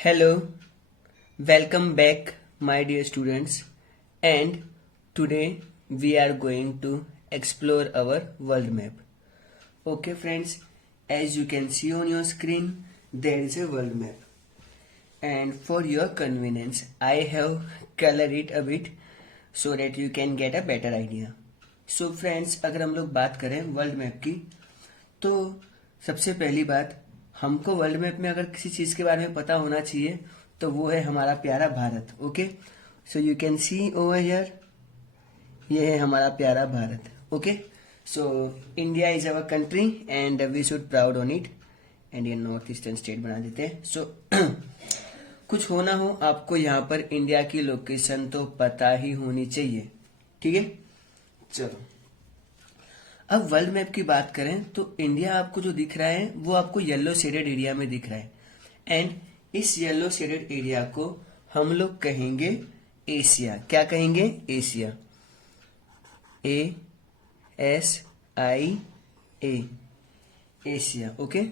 Hello, welcome back, my dear students. And today we are going to explore our world map. Okay, friends, as you can see on your screen, there is a world map. And for your convenience, I have colored it a bit so that you can get a better idea. So, friends, अगर हम लोग बात करें world map की तो सबसे पहली बात हमको वर्ल्ड मैप में अगर किसी चीज के बारे में पता होना चाहिए तो वो है हमारा प्यारा Bharat. Okay, so you can see over here, ये है हमारा प्यारा Bharat. Okay, so India is our country and we should proud on it. Indian north eastern state बना देते हैं. सो कुछ हो ना हो आपको यहाँ पर इंडिया की लोकेशन तो पता ही होनी चाहिए. ठीक है, चलो अब वर्ल्ड मैप की बात करें तो इंडिया आपको जो दिख रहा है वो आपको येलो शेडेड एरिया में दिख रहा है. एंड इस येलो शेडेड एरिया को हम लोग कहेंगे एशिया. क्या कहेंगे? एशिया. ASIA, Asia. ओके,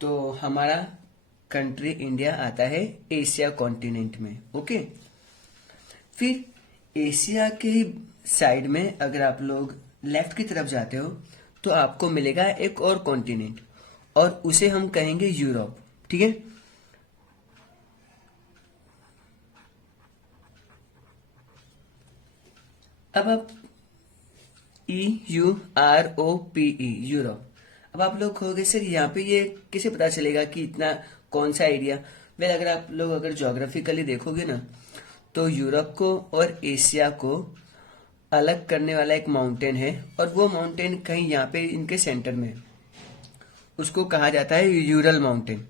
तो हमारा कंट्री इंडिया आता है एशिया कॉन्टिनेंट में. ओके, फिर एशिया के ही साइड में अगर आप लोग लेफ्ट की तरफ जाते हो तो आपको मिलेगा एक और कॉन्टिनेंट और उसे हम कहेंगे यूरोप. ठीक है, अब आप EUROPE, यूरोप. अब आप लोग कहोगे सर यहाँ पे ये कैसे पता चलेगा कि इतना कौन सा एरिया? वेल, अगर आप लोग अगर ज्योग्राफिकली देखोगे ना तो यूरोप को और एशिया को अलग करने वाला एक माउंटेन है और वो माउंटेन कहीं यहाँ पे इनके सेंटर में है. उसको कहा जाता है यूरल माउंटेन.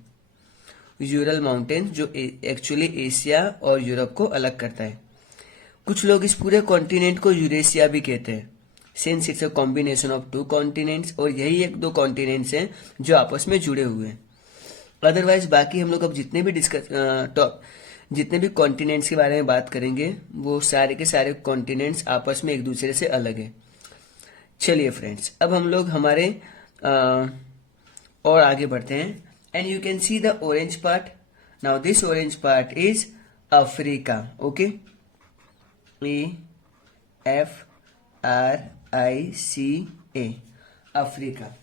यूरल माउंटेन जो एक्चुअली एशिया और यूरोप को अलग करता है. कुछ लोग इस पूरे कॉन्टिनेंट को यूरेशिया भी कहते हैं since it's a combination of two continents. और यही एक दो कॉन्टिनेंट्स हैं जो आपस में जुड़े हुए हैं. अदरवाइज बाकी हम लोग अब जितने भी कॉन्टिनेंट्स के बारे में बात करेंगे वो सारे के सारे कॉन्टिनेंट्स आपस में एक दूसरे से अलग है. चलिए फ्रेंड्स, अब हम लोग हमारे और आगे बढ़ते हैं. And you can see the orange part. Now this orange part is Africa. Okay, AFRICA, Africa.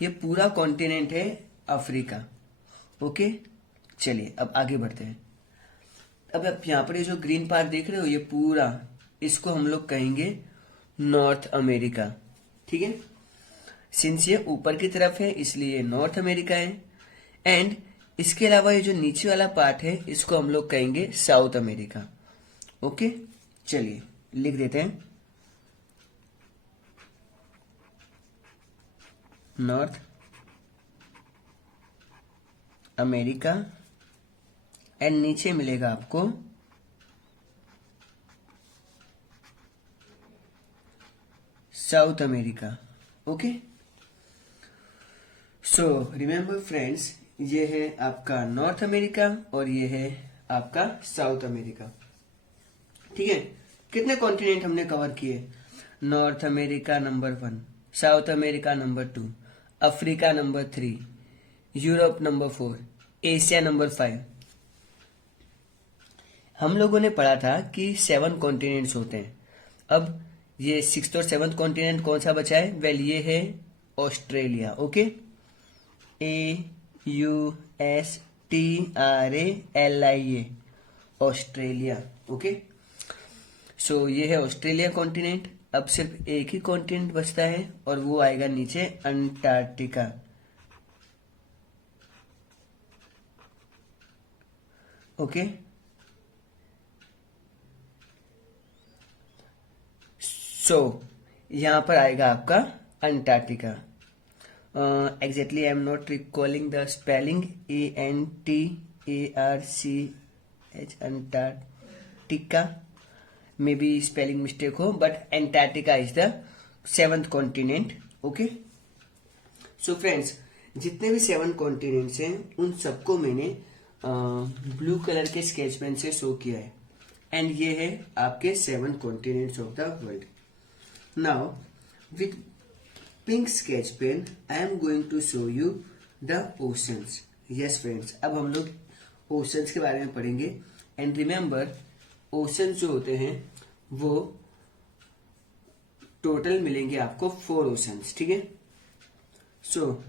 ये पूरा कॉन्टिनेंट है अफ्रीका. ओके, चलिए अब आगे बढ़ते हैं. अब आप यहाँ पर ये जो ग्रीन पार्ट देख रहे हो ये पूरा, इसको हम लोग कहेंगे नॉर्थ अमेरिका. ठीक है, सिंस ये ऊपर की तरफ है इसलिए नॉर्थ अमेरिका है. एंड इसके अलावा ये जो नीचे वाला पार्ट है इसको हम लोग कहेंगे साउथ अमेरिका. ओके, चलिए लिख देते हैं नॉर्थ अमेरिका. एंड नीचे मिलेगा आपको south America. Okay, so remember friends, ये है आपका नॉर्थ अमेरिका और ये है आपका साउथ अमेरिका. ठीक है, कितने कॉन्टिनेंट हमने कवर किए? North America number 1, south America number 2, Africa number 3, Europe number 4, Asia number 5. हम लोगों ने पढ़ा था कि 7 कॉन्टिनेंट्स होते हैं. अब ये 6th और 7th कॉन्टिनेंट कौन सा बचा है? वेल, ये है Australia. Okay, AUSTRALIA, Australia. Okay, so ये है ऑस्ट्रेलिया कॉन्टिनेंट. अब सिर्फ एक ही कॉन्टिनेंट बचता है और वो आएगा नीचे अंटार्कटिका. ओके, सो यहां पर आएगा आपका Antarctica. Exactly I am not recalling the spelling. ANTARCH, Antarctica. Maybe spelling mistake हो, but Antarctica is the 7th continent. Okay, so friends, जितने भी 7 कॉन्टिनेंट्स हैं उन सबको मैंने ब्लू कलर के स्केच पेन से शो किया है. एंड ये है आपके 7 continents of the world. Now with pink sketch pen I am going to show you the oceans. Yes friends, अब हम लोग ओशंस के बारे में पढ़ेंगे। एंड रिमेम्बर, ओशंस जो होते हैं वो टोटल मिलेंगे आपको 4 ओशंस, ठीक है। सो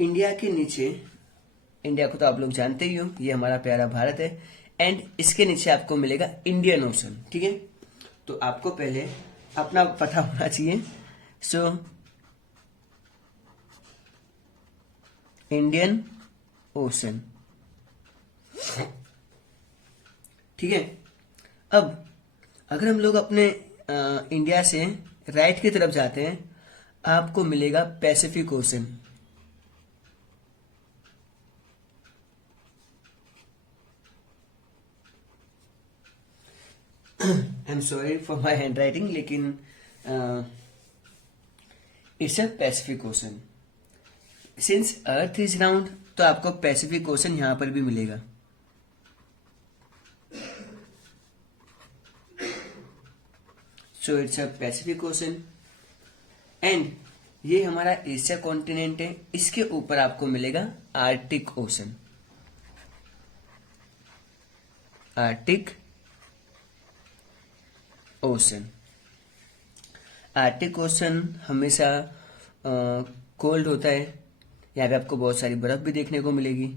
इंडिया के नीचे, इंडिया को तो आप लोग जानते ही हो, ये हमारा प्यारा भारत है। एंड इसके नीचे आपको मिलेगा इंडियन ओशन, ठीक है। तो आपको पहले अपना पता होना चाहिए। सो इंडियन ओशन, ठीक है। अब अगर हम लोग अपने इंडिया से राइट की तरफ जाते हैं, आपको मिलेगा Pacific Ocean. I am sorry for my handwriting, लेकिन it's a Pacific Ocean. Since earth is round, तो आपको पैसिफिक ओशन यहां पर भी मिलेगा। So it's a Pacific Ocean. And ये हमारा एशिया कॉन्टिनेंट है, इसके ऊपर आपको मिलेगा Arctic Ocean. Arctic Ocean, Arctic Ocean हमेशा कोल्ड होता है। यहाँ पे आपको बहुत सारी बर्फ भी देखने को मिलेगी।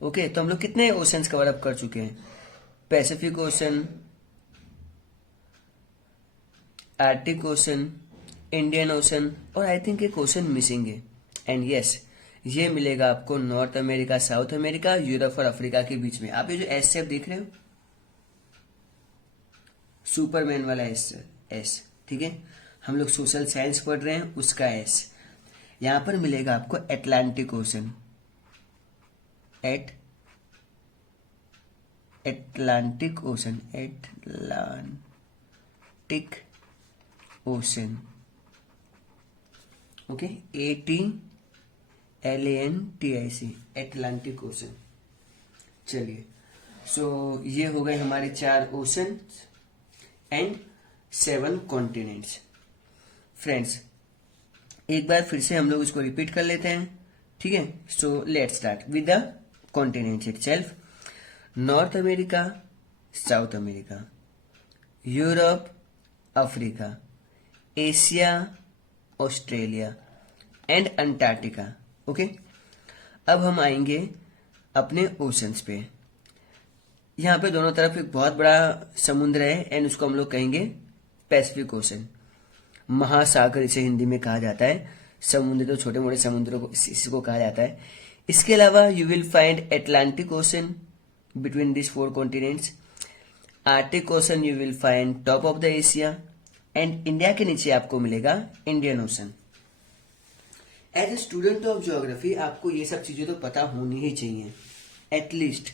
ओके, तो हम लोग कितने ओशंस कवर अप कर चुके हैं? Pacific ocean, Arctic ocean, Indian ocean, और आई थिंक एक ओशन मिसिंग है। एंड यस, ये मिलेगा आपको north America, south America, Europe और अफ्रीका के बीच में। आप ये जो एस शेप देख रहे हो, सुपरमैन वाला एस, ठीक है। हम लोग सोशल साइंस पढ़ रहे हैं, उसका एस। यहां पर मिलेगा आपको Atlantic ocean, Atlantic ocean, Atlantic ocean, okay, ATLANTIC, Atlantic ocean. चलिए, सो ये हो गए हमारे 4 ओशन एंड 7 कॉन्टिनेंट्स। फ्रेंड्स, एक बार फिर से हम लोग इसको रिपीट कर लेते हैं, ठीक है। So let's start with the continents itself. North America, south America, Europe, Africa, Asia, Australia and Antarctica, okay. अब हम आएंगे अपने ओशंस पे। यहाँ पे दोनों तरफ एक बहुत बड़ा समुद्र है एंड उसको हम लोग कहेंगे पैसिफिक ओशन। महासागर इसे हिंदी में कहा जाता है। समुद्र, तो छोटे मोटे समुद्रों को इसको कहा जाता है। इसके अलावा you will find Atlantic ocean between this 4 continents. Arctic ocean you will find top of the Asia. And India के नीचे आपको मिलेगा Indian ocean. As a student of geography आपको ये सब चीजें तो पता होनी ही चाहिए, at least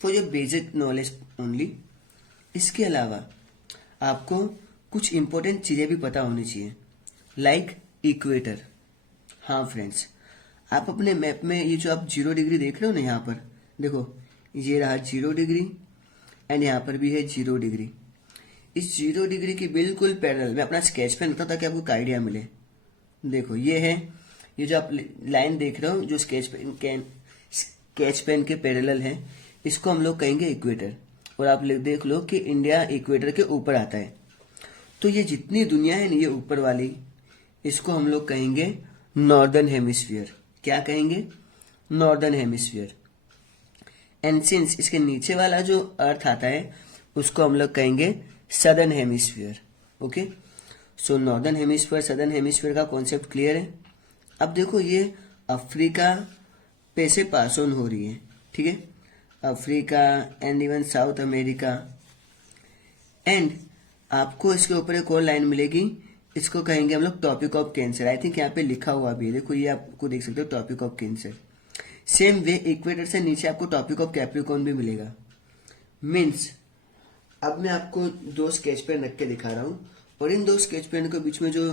for your basic knowledge only. इसके अलावा आपको कुछ इंपॉर्टेंट चीजें भी पता होनी चाहिए, लाइक इक्वेटर। हाँ फ्रेंड्स, आप अपने मैप में ये जो आप 0 डिग्री देख रहे हो ना, यहाँ पर देखो, ये रहा 0 डिग्री एंड यहाँ पर भी है 0 डिग्री। इस 0 डिग्री की बिल्कुल पैरेलल, मैं अपना स्केच पेन रखता हूँ ताकि आपको एक आइडिया मिले। देखो, ये है, ये जो आप लाइन देख रहे हो जो स्केच पेन के पैरेलल है, इसको हम लोग कहेंगे इक्वेटर। और आप देख लो कि इंडिया इक्वेटर के ऊपर आता है। तो ये जितनी दुनिया है ना, ये ऊपर वाली, इसको हम लोग कहेंगे नॉर्दर्न हेमिस्फीयर। क्या कहेंगे? Northern hemisphere. एंड सिंस इसके नीचे वाला जो अर्थ आता है, उसको हम लोग कहेंगे सदर्न हेमिस्फीयर। ओके, सो नॉर्दर्न हेमिस्फीयर, सदर्न हेमिस्फीयर का कॉन्सेप्ट क्लियर है। अब देखो, ये अफ्रीका पे से पास ऑन हो रही है, ठीक है, Africa and even south America. And आपको इसके ऊपर एक और लाइन मिलेगी, इसको कहेंगे हम लोग topic of cancer. I think यहाँ पे लिखा हुआ भी है, देखो, ये आपको देख सकते हो, topic of cancer. Same way equator से नीचे आपको टॉपिक ऑफ कैप्रिकॉर्न भी मिलेगा। मीन्स अब मैं आपको 2 स्केच पेन रख के दिखा रहा हूं, और इन 2 स्केच पेन के बीच में जो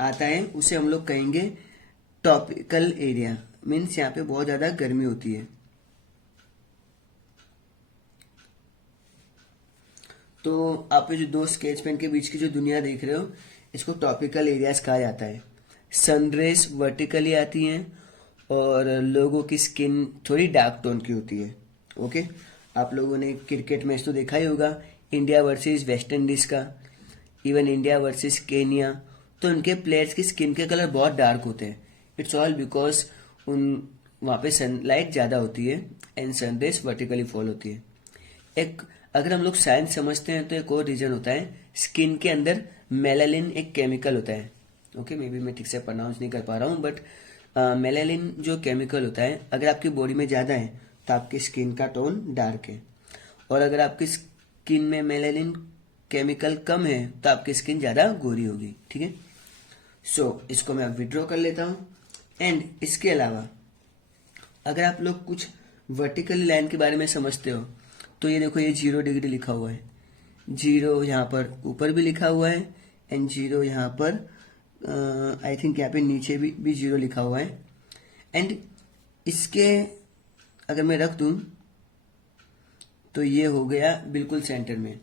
आता है उसे हम लोग कहेंगे टॉपिकल एरिया। मीन्स यहाँ पे बहुत ज्यादा गर्मी होती है। तो आप ये जो 2 स्केच पेन के बीच की जो दुनिया देख रहे हो, इसको टॉपिकल एरियाज कहा जाता है। सनरेज वर्टिकली आती हैं और लोगों की स्किन थोड़ी डार्क टोन की होती है। ओके, आप लोगों ने क्रिकेट मैच तो देखा ही होगा, इंडिया वर्सेस वेस्ट इंडीज का, इवन इंडिया वर्सेस केनिया, तो उनके प्लेयर्स की स्किन के कलर बहुत डार्क होते हैं। इट्स ऑल बिकॉज उन वहाँ पे सनलाइट ज़्यादा होती है एंड सनरेज वर्टिकली फॉल होती है। एक अगर हम लोग साइंस समझते हैं तो एक और रीजन होता है, स्किन के अंदर मेलानिन एक केमिकल होता है। ओके, मे बी मैं ठीक से प्रोनाउंस नहीं कर पा रहा हूँ, बट मेलानिन जो केमिकल होता है, अगर आपकी बॉडी में ज़्यादा है तो आपकी स्किन का टोन डार्क है, और अगर आपकी स्किन में मेलानिन केमिकल कम है तो आपकी स्किन ज़्यादा गोरी होगी। ठीक है, सो इसको मैं अब विड्रॉ कर लेता हूँ। एंड इसके अलावा अगर आप लोग कुछ वर्टिकल लाइन के बारे में समझते हो तो ये देखो, ये 0 डिग्री लिखा हुआ है, 0 यहाँ पर ऊपर भी लिखा हुआ है एंड 0 यहाँ पर आई थिंक यहाँ पे नीचे भी 0 लिखा हुआ है। एंड इसके अगर मैं रख दूं तो ये हो गया बिल्कुल सेंटर में।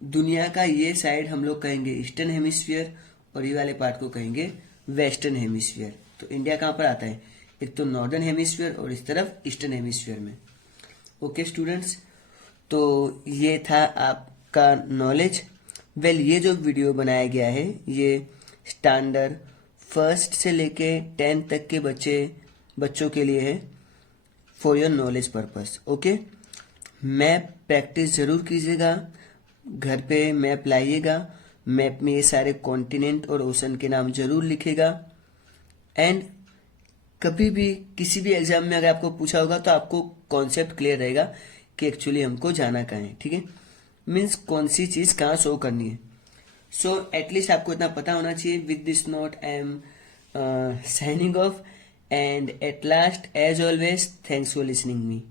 दुनिया का ये साइड हम लोग कहेंगे ईस्टर्न हेमिस्फीयर और ये वाले पार्ट को कहेंगे वेस्टर्न हेमिस्फीयर। तो इंडिया कहाँ पर आता है, एक तो नॉर्दर्न हेमिस्फीयर और इस तरफ ईस्टर्न हेमिस्फीयर में। ओके स्टूडेंट्स, तो ये था आपका नॉलेज। वेल, ये जो वीडियो बनाया गया है ये स्टैंडर्ड 1st से लेके 10th तक के बच्चों के लिए है, for your knowledge purpose. Okay, map practice जरूर कीजिएगा, घर पे मैप लाइएगा, मैप में ये सारे कॉन्टिनेंट और ओशन के नाम जरूर लिखेगा। एंड कभी भी किसी भी एग्जाम में अगर आपको पूछा होगा तो आपको कॉन्सेप्ट क्लियर रहेगा कि एक्चुअली हमको जाना कहाँ है। ठीक है, मीन्स कौन सी चीज कहाँ शो करनी है। सो एटलीस्ट आपको इतना पता होना चाहिए। With this note I am signing off, and at last as always thanks for listening me.